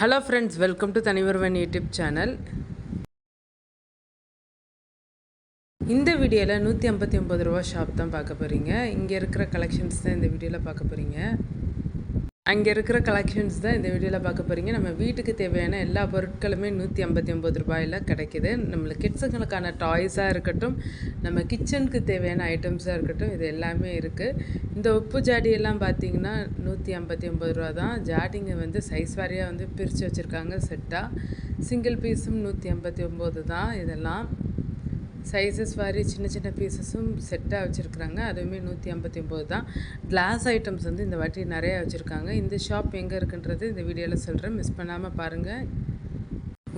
Hello friends, welcome to Thanivaruvan YouTube channel. இந்த வீடியோவில் 159 ரூபா ஷாப் தான் பார்க்க போகிறீங்க. இங்கே இருக்கிற கலெக்ஷன்ஸ் தான் இந்த வீடியோவில் பார்க்க போகிறீங்க. அங்கே இருக்கிற கலெக்ஷன்ஸ் தான் இந்த வீடியோவில் பார்க்க போகிறீங்க. நம்ம வீட்டுக்கு தேவையான எல்லா பொருட்களுமே 159 ரூபாயில் கிடைக்கிது. நம்மளுக்கு கிட்ஸுங்களுக்கான டாய்ஸாக இருக்கட்டும், நம்ம கிச்சனுக்கு தேவையான ஐட்டம்ஸாக இருக்கட்டும், இது எல்லாமே இருக்குது. இந்த உப்பு ஜாடியெல்லாம் பார்த்திங்கன்னா 159 ரூபா தான். ஜாடிங்க வந்து சைஸ் வாரியாக வந்து பிரித்து வச்சுருக்காங்க செட்டாக. சிங்கிள் பீஸும் 159 தான். இதெல்லாம் சைஸஸ் வாரி சின்ன சின்ன பீசஸும் செட்டாக வச்சுருக்குறாங்க. அதுவுமே 159 தான். கிளாஸ் ஐட்டம்ஸ் வந்து இந்த வாட்டி நிறையா வச்சுருக்காங்க. இந்த ஷாப் எங்கே இருக்குன்றது இந்த வீடியோவில் சொல்கிறேன், மிஸ் பண்ணாமல் பாருங்கள்.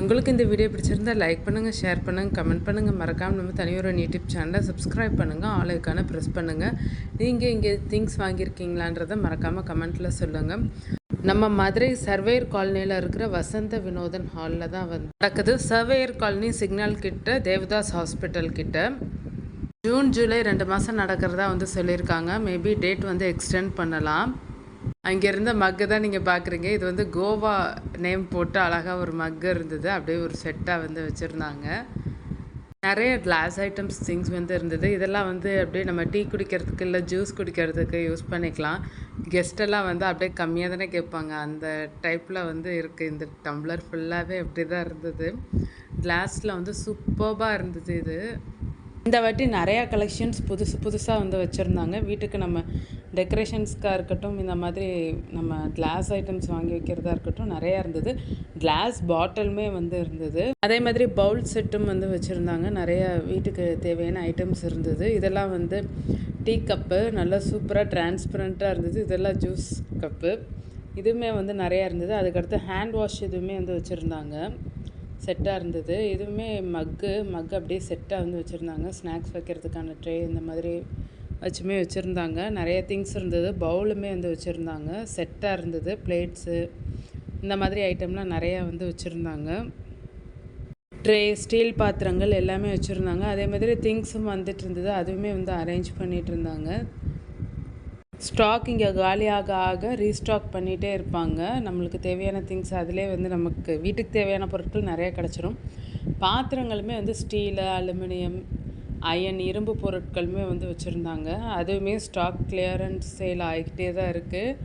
உங்களுக்கு இந்த வீடியோ பிடிச்சிருந்தால் லைக் பண்ணுங்கள், ஷேர் பண்ணுங்கள், கமெண்ட் பண்ணுங்கள். மறக்காமல் நம்ம தனிவருவன் யூடியூப் சேனலை சப்ஸ்கிரைப் பண்ணுங்கள், ஆளுக்கான ப்ரெஸ் பண்ணுங்கள். நீங்கள் இங்கே திங்ஸ் வாங்கியிருக்கீங்களான்றதை மறக்காமல் கமெண்ட்டில் சொல்லுங்கள். நம்ம மதுரை சர்வேயர் காலனியில் இருக்கிற வசந்த வினோதன் ஹாலில் தான் வந்து நடக்குது. சர்வேயர் காலனி சிக்னல் கிட்ட, தேவதாஸ் ஹாஸ்பிட்டல் கிட்ட. ஜூன் ஜூலை 2 மாதம் நடக்கிறதா வந்து சொல்லியிருக்காங்க. மேபி டேட் வந்து எக்ஸ்டெண்ட் பண்ணலாம். அங்கே இருந்த மக்கு தான் நீங்கள் பார்க்குறீங்க. இது வந்து கோவா நேம் போட்டு அழகாக ஒரு மக்கு இருந்தது. அப்படியே ஒரு செட்டாக வந்து வச்சுருந்தாங்க. நிறைய கிளாஸ் ஐட்டம்ஸ் திங்ஸ் வந்து இருந்தது. இதெல்லாம் வந்து அப்படியே நம்ம டீ குடிக்கிறதுக்கு இல்லை ஜூஸ் குடிக்கிறதுக்கு யூஸ் பண்ணிக்கலாம். கெஸ்ட்டெல்லாம் வந்து அப்படியே கம்மியாக தானே கேட்பாங்க. அந்த டைப்பில் வந்து இருக்குது. இந்த டம்ளர் ஃபுல்லாகவே அப்படி தான் இருந்தது. கிளாஸில் வந்து சூப்பர்பாக இருந்தது இது. இந்த வாட்டி நிறையா கலெக்ஷன்ஸ் புதுசாக வந்து வச்சுருந்தாங்க. வீட்டுக்கு நம்ம டெக்கரேஷன்ஸ்க்காக இருக்கட்டும், இந்த மாதிரி நம்ம கிளாஸ் ஐட்டம்ஸ் வாங்கி வைக்கிறதா இருக்கட்டும், நிறையா இருந்தது. கிளாஸ் பாட்டிலுமே வந்து இருந்தது. அதே மாதிரி பவுல் செட்டும் வந்து வச்சுருந்தாங்க. நிறையா வீட்டுக்கு தேவையான ஐட்டம்ஸ் இருந்தது. இதெல்லாம் வந்து டீ கப்பு நல்லா சூப்பராக டிரான்ஸ்பரண்ட்டாக இருந்தது. இதெல்லாம் ஜூஸ் கப்பு. இதுவுமே வந்து நிறையா இருந்தது. அதுக்கடுத்து ஹேண்ட் வாஷ் இதுவுமே வந்து வச்சுருந்தாங்க. செட்டாக இருந்தது. இதுவுமே மக்கு அப்படியே செட்டாக வந்து வச்சுருந்தாங்க. ஸ்நாக்ஸ் வைக்கிறதுக்கான ட்ரே இந்த மாதிரி வச்சுருந்தாங்க. நிறைய திங்ஸ் இருந்தது. பவுலுமே வந்து வச்சுருந்தாங்க. செட்டாக இருந்தது. பிளேட்ஸு இந்த மாதிரி ஐட்டம்லாம் நிறையா வந்து வச்சுருந்தாங்க. ட்ரே, ஸ்டீல் பாத்திரங்கள் எல்லாமே வச்சுருந்தாங்க. அதே மாதிரி திங்ஸும் வந்துட்டு இருந்தது. அதுவுமே வந்து அரேஞ்ச் பண்ணிகிட்டு இருந்தாங்க. ஸ்டாக் இங்கே காலியாக ஆக ரீஸ்டாக் பண்ணிகிட்டே இருப்பாங்க. நம்மளுக்கு தேவையான திங்ஸ் அதிலே வந்து நமக்கு வீட்டுக்கு தேவையான பொருட்கள் நிறையா கிடச்சிரும். பாத்திரங்களுமே வந்து ஸ்டீலு, அலுமினியம், அயன், இரும்பு பொருட்களுமே வந்து வச்சுருந்தாங்க. அதுவுமே ஸ்டாக் கிளியரன்ஸ் சேல் ஆகிக்கிட்டே தான் இருக்குது.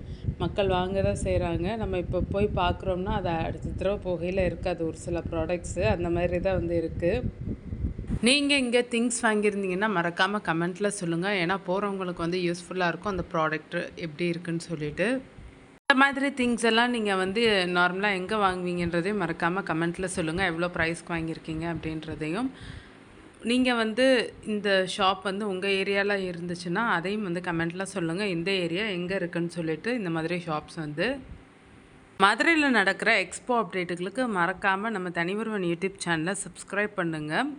மக்கள் வாங்க தான் செய்கிறாங்க. நம்ம இப்போ போய் பார்க்குறோம்னா அதை அடுத்த தடவை போகையில் இருக்காது. ஒரு சில ப்ராடக்ட்ஸு அந்த மாதிரி தான் வந்து இருக்குது. நீங்கள் இங்கே திங்ஸ் வாங்கியிருந்தீங்கன்னா மறக்காமல் கமெண்ட்டில் சொல்லுங்கள். ஏன்னா போகிறவங்களுக்கு வந்து யூஸ்ஃபுல்லாக இருக்கும் அந்த ப்ராடக்ட் எப்படி இருக்குன்னு சொல்லிட்டு. இந்த மாதிரி திங்ஸ் எல்லாம் நீங்கள் வந்து நார்மலாக எங்கே வாங்குவீங்கன்றதையும் மறக்காமல் கமெண்ட்டில் சொல்லுங்கள். எவ்வளோ ப்ரைஸ்க்கு வாங்கியிருக்கீங்க அப்படின்றதையும். நீங்கள் வந்து இந்த ஷாப் வந்து உங்கள் ஏரியாவில் இருந்துச்சுன்னா அதையும் வந்து கமெண்ட்டில் சொல்லுங்கள். இந்த ஏரியா எங்கே இருக்குன்னு சொல்லிட்டு. இந்த மாதிரி ஷாப்ஸ் வந்து மதுரையில் நடக்கிற எக்ஸ்போ அப்டேட்டுகளுக்கு மறக்காமல் நம்ம தனிவருவன் யூடியூப் சேனலை சப்ஸ்கிரைப் பண்ணுங்கள்.